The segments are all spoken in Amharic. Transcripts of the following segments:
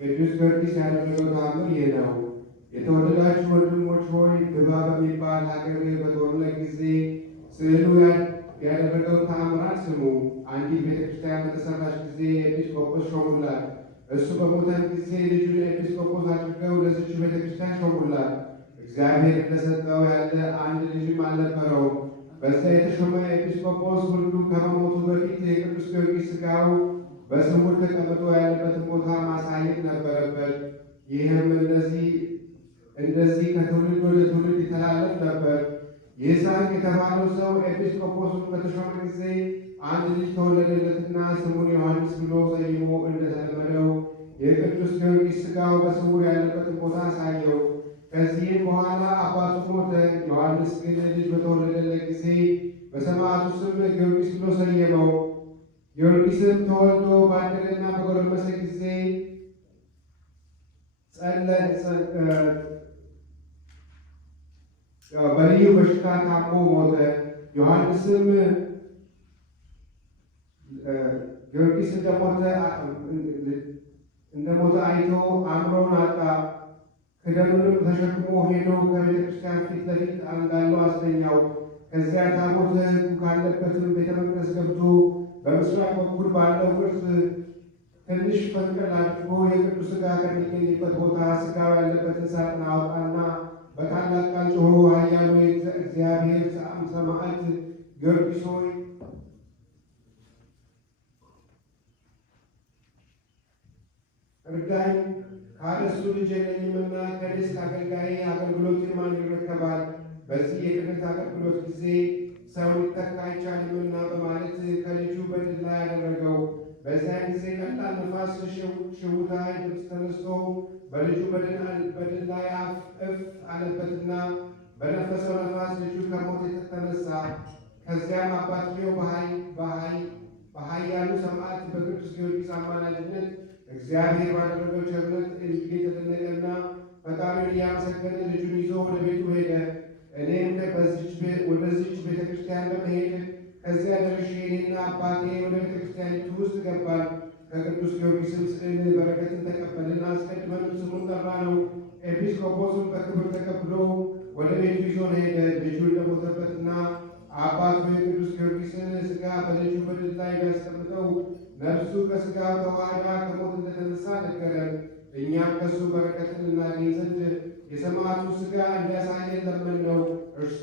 ቅዱስ ጊዮርጊስ ያደረገው ተአምር ይህ ነው። የተወደዳችሁ ወንድሞች ሆይ ግባ በሚባል ሀገር በጦርነት ጊዜ ስዕሉ ያደረገው ተአምራት ስሙ። አንዲት ቤተክርስቲያን በተሰራች ጊዜ ኤጲስቆጶስ ሾሙላት። እሱ በሞተም ጊዜ ልጁን ኤጲስቆጶስ አድርገው ለዚች ቤተክርስቲያን ሾሙላት። እግዚአብሔር እንደሰጠው ያለ አንድ ልጅም አልነበረው። በዚያ የተሾመ ኤጲስቆጶስ ሁሉ ከመሞቱ በፊት የቅዱስ ጊዮርጊስ ሥጋው በስውር ተቀምጦ ያለበትን ቦታ ማሳየት ነበረበት። ይህም እንደዚህ ከትውልድ ወደ ትውልድ ይተላለፍ ነበር። ይስሐቅ የተባለው ሰው ኤጲስቆጶሱን በተሾመ ጊዜ አንድ ልጅ ተወለደለትና ስሙን ዮሐንስ ብሎ ሰይሞ እንደተለመደው የቅዱስ ጊዮርጊስ ሥጋው በስውር ያለበትን ቦታ አሳየው። ከዚህም በኋላ አባቱ ሞተ። ዮሐንስ ግን ልጅ በተወለደለት ጊዜ በሰማዕቱ ስም ጊዮርጊስ ብሎ ሰየመው። ጊዮርጊስም ተወልዶ ባደገና በጎለመሰ ጊዜ በልዩ በሽታ ታሞ ሞተ። ዮሐንስም ጊዮርጊስ እንደሞተ አይቶ አእምሮውን አጣ። ክደኑንም ተሸክሞ ሄዶ ከቤተ ክርስቲያን ፊት ለፊት እንዳለው አስተኛው። ከዚያ ታቦተ ሕጉ ካለበትም ቤተ መቅደስ ገብቶ በምስራቅ በኩል ባለው ቅርጽ ትንሽ ፈንቅል አድርጎ የቅዱስ ሥጋ ከሚገኝበት ቦታ ሥጋው ያለበትን ሳጥን አወጣና በታላቅ ቃል ጮኾ ኃያሉ እግዚአብሔር ሰማዕት ጊዮርጊስ ሆይ እርዳኝ፣ ካለሱ ልጅ የለኝምና ከደስት አገልጋይ አገልግሎት ማን ይረከባል? በዚህ የክህነት አገልግሎት ጊዜ ሰው ሊተካ አይቻልምና በማለት ከልጁ በድል ላይ ያደረገው። በዚያን ጊዜ ቀላል ነፋስ ሽውታ ድምፅ ተነስቶ በልጁ በድል ላይ እፍ አለበትና በነፈሰው ነፋስ ልጁ ከሞት ተነሳ። ከዚያም አባትየው በኃያሉ ሰማዕት በቅዱስ ጊዮርጊስ አማላጅነት እግዚአብሔር ባደረገው ቸርነት እጅግ የተደነቀና ፈጣሪውን እያመሰገነ ልጁን ይዞ ወደ ቤቱ ሄደ። እኔም ወደዚች ቤተክርስቲያን በመሄድ ከዚያ ደርሼ እኔና አባቴ ወደ ቤተክርስቲያኒቱ ውስጥ ገባን። ከቅዱስ ጊዮርጊስም ስዕል በረከትን ተቀበልን። አስቀድመንም ስሙን ጠራ ነው። ኤጲስቆጶሱን በክብር ተቀብሎ ወደ ቤቱ ይዞን ሄደ። ልጁ እንደሞተበትና አባቱ የቅዱስ ጊዮርጊስን ሥጋ በልጁ በድል ላይ ቢያስቀምጠው ነፍሱ ከሥጋው ተዋህዳ ከሞት እንደተነሳ ነገረን። እኛም ከእሱ በረከትን እናገኝ ዘንድ የሰማዕቱ ሥጋ እንዲያሳየን ለመንነው። እርሱ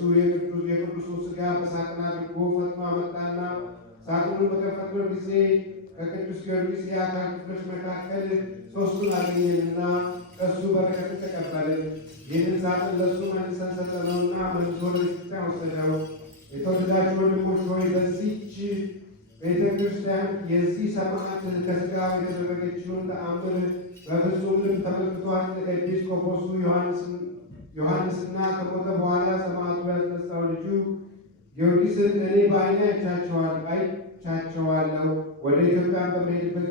የቅዱሱን ሥጋ በሳጥን አድርጎ ፈጥኖ አመጣና ሳጥኑን በከፈትነው ጊዜ ከቅዱስ ጊዮርጊስ የአካል ክፍሎች መካከል ሦስቱን አገኘንና ከእሱ በረከትን ተቀበልን። ይህንን ሳጥን ለእሱ መልሰን ሰጠነውና መልሶ ወደ ቤተክርስቲያን ወሰደው። የተወደዳችሁ ወንድሞች ሆይ በዚህች ቤተ ክርስቲያን የዚህ ሰማዕት ከሥጋው የተደረገችውን ተአምር በፍጹም ልብ ተመልክቷል። ኤጲስቆጶሱ ዮሐንስና ከሞተ በኋላ ሰማዕቱ ያስነሳው ልጁ ጊዮርጊስን እኔ በዓይኔ አይቻቸዋለሁ። ወደ ኢትዮጵያን በመሄድበት